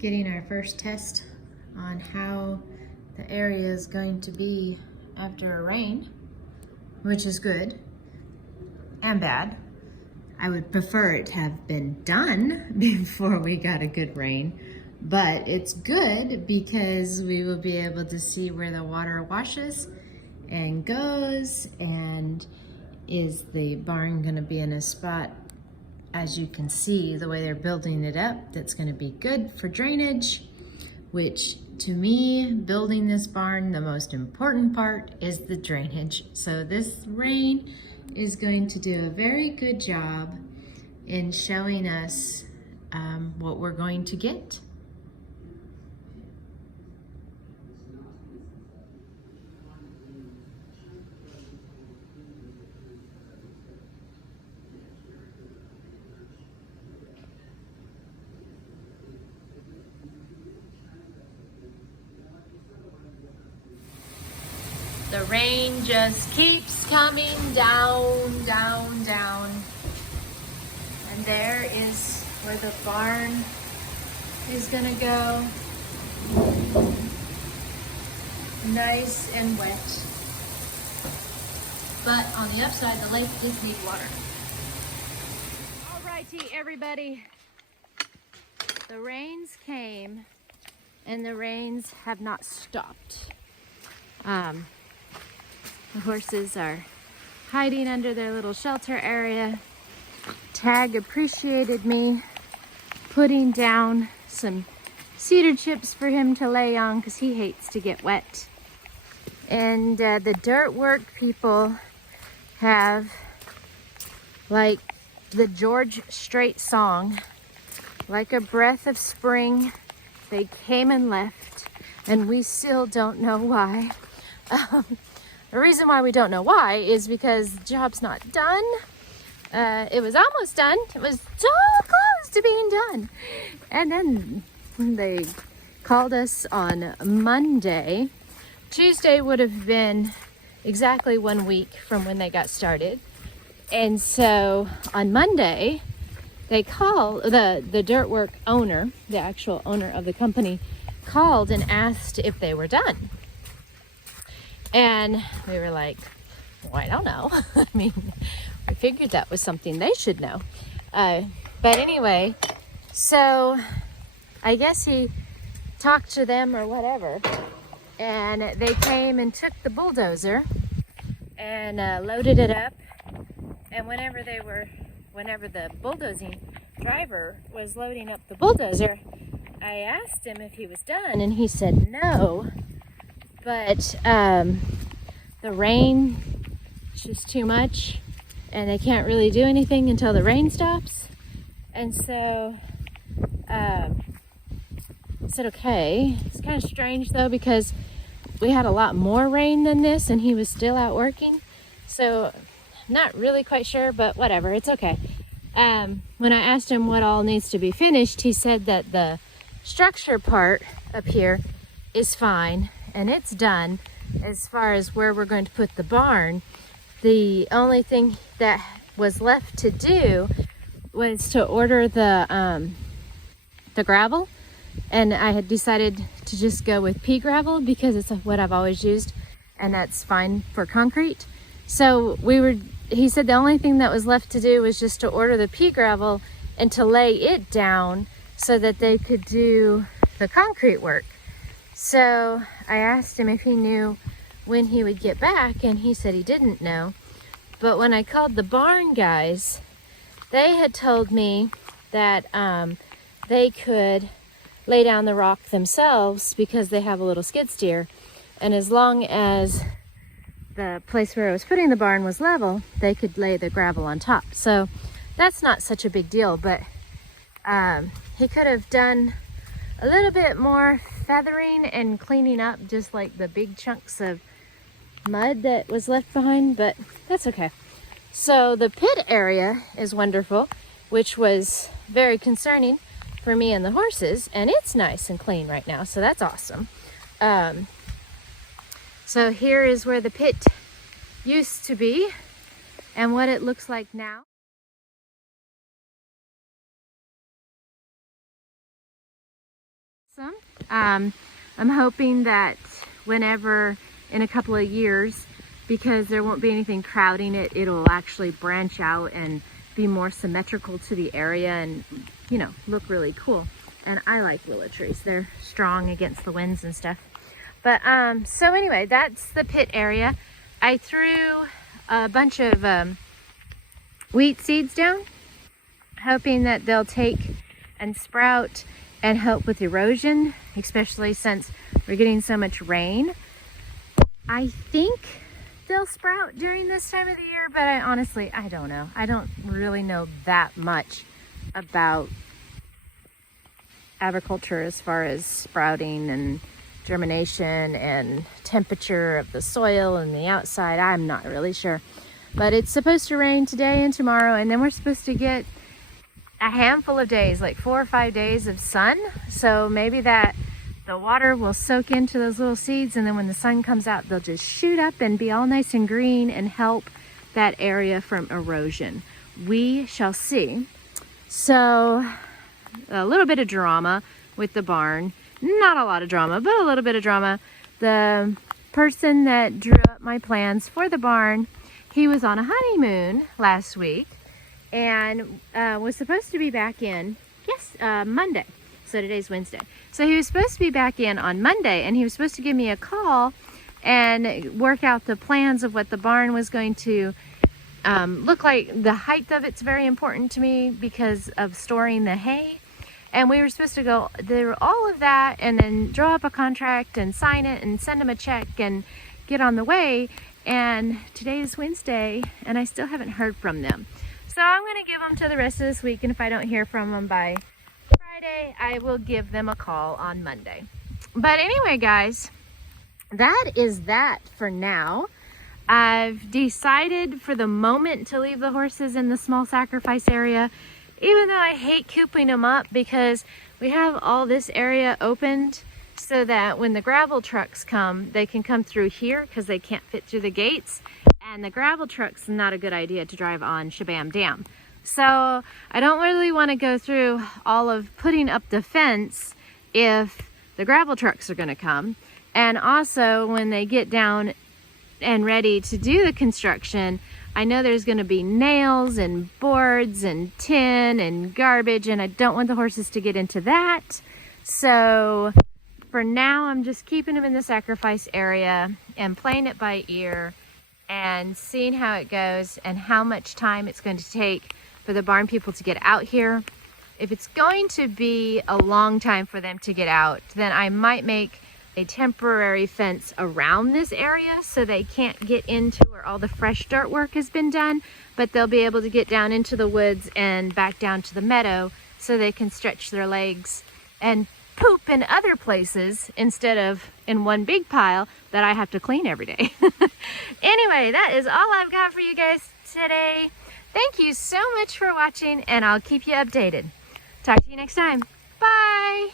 Getting our first test on how the area is going to be after a rain, which is good and bad. I would prefer it to have been done before we got a good rain, but it's good because we will be able to see where the water washes and goes, and is the barn going to be in a spot, as you can see the way they're building it up, that's going to be good for drainage, which to me, building this barn, the most important part is the drainage. So this rain is going to do a very good job in showing us what we're going to get. The rain just keeps coming down, down, down. And there is where the barn is gonna go. Nice and wet. But on the upside, the lake does need water. Alrighty, everybody. The rains came and the rains have not stopped. The horses are hiding under their little shelter area. Tag appreciated me putting down some cedar chips for him to lay on because he hates to get wet. And the dirt work people have, like the George Strait song, like a breath of spring, they came and left, and we still don't know why. The reason why we don't know why is because the job's not done. It was almost done. It was so close to being done. And then they called us on Monday. Tuesday would have been exactly 1 week from when they got started. And so on Monday, they called, the dirt work owner, the actual owner of the company, called and asked if they were done. And we were like, well, I don't know. I mean, I figured that was something they should know. But anyway, so I guess he talked to them or whatever. And they came and took the bulldozer and loaded it up. And whenever the bulldozing driver was loading up the bulldozer, I asked him if he was done, and he said no. But the rain is just too much, and they can't really do anything until the rain stops. And so I said, okay. It's kind of strange though, because we had a lot more rain than this, and he was still out working. So I'm not really quite sure, but whatever, it's okay. When I asked him what all needs to be finished, he said that the structure part up here is fine, and it's done. As far as where we're going to put the barn, the only thing that was left to do was to order the gravel, and I had decided to just go with pea gravel because it's what I've always used, and that's fine for concrete. So he said the only thing that was left to do was just to order the pea gravel and to lay it down so that they could do the concrete work. So I asked him if he knew when he would get back, and he said he didn't know. But when I called the barn guys, they had told me that they could lay down the rock themselves because they have a little skid steer. And as long as the place where I was putting the barn was level, they could lay the gravel on top. So that's not such a big deal, but he could have done a little bit more feathering and cleaning up just like the big chunks of mud that was left behind, but that's okay. So the pit area is wonderful, which was very concerning for me and the horses, and it's nice and clean right now, so that's awesome. So here is where the pit used to be and what it looks like now. awesome. I'm hoping that whenever in a couple of years, because there won't be anything crowding it, it'll actually branch out and be more symmetrical to the area and, you know, look really cool. And I like willow trees. They're strong against the winds and stuff. But so anyway, that's the pit area. I threw a bunch of wheat seeds down, hoping that they'll take and sprout and help with erosion, especially since we're getting so much rain. I think they'll sprout during this time of the year, but I don't know. I don't really know that much about agriculture as far as sprouting and germination and temperature of the soil and the outside. I'm not really sure. But it's supposed to rain today and tomorrow, and then we're supposed to get a handful of days, like 4 or 5 days of sun. So maybe that the water will soak into those little seeds, and then when the sun comes out, they'll just shoot up and be all nice and green and help that area from erosion. We shall see. So a little bit of drama with the barn. Not a lot of drama, but a little bit of drama. The person that drew up my plans for the barn, he was on a honeymoon last week and was supposed to be back in Monday. So today's Wednesday. So he was supposed to be back in on Monday, and he was supposed to give me a call and work out the plans of what the barn was going to look like. The height of it's very important to me because of storing the hay. And we were supposed to go through all of that and then draw up a contract and sign it and send them a check and get on the way. And today is Wednesday, and I still haven't heard from them. So I'm going to give them to the rest of this week, and if I don't hear from them by Friday, I will give them a call on Monday. But anyway, guys, that is that for now. I've decided for the moment to leave the horses in the small sacrifice area, even though I hate cooping them up, because we have all this area opened so that when the gravel trucks come, they can come through here because they can't fit through the gates. And the gravel truck's not a good idea to drive on Shabam Dam. So I don't really want to go through all of putting up the fence if the gravel trucks are going to come. And also when they get down and ready to do the construction, I know there's going to be nails and boards and tin and garbage, and I don't want the horses to get into that. So for now, I'm just keeping them in the sacrifice area and playing it by ear and seeing how it goes and how much time it's going to take for the barn people to get out here. If it's going to be a long time for them to get out, then I might make a temporary fence around this area so they can't get into where all the fresh dirt work has been done, but they'll be able to get down into the woods and back down to the meadow so they can stretch their legs and poop in other places instead of in one big pile that I have to clean every day. Anyway, that is all I've got for you guys today. Thank you so much for watching, and I'll keep you updated. Talk to you next time. Bye.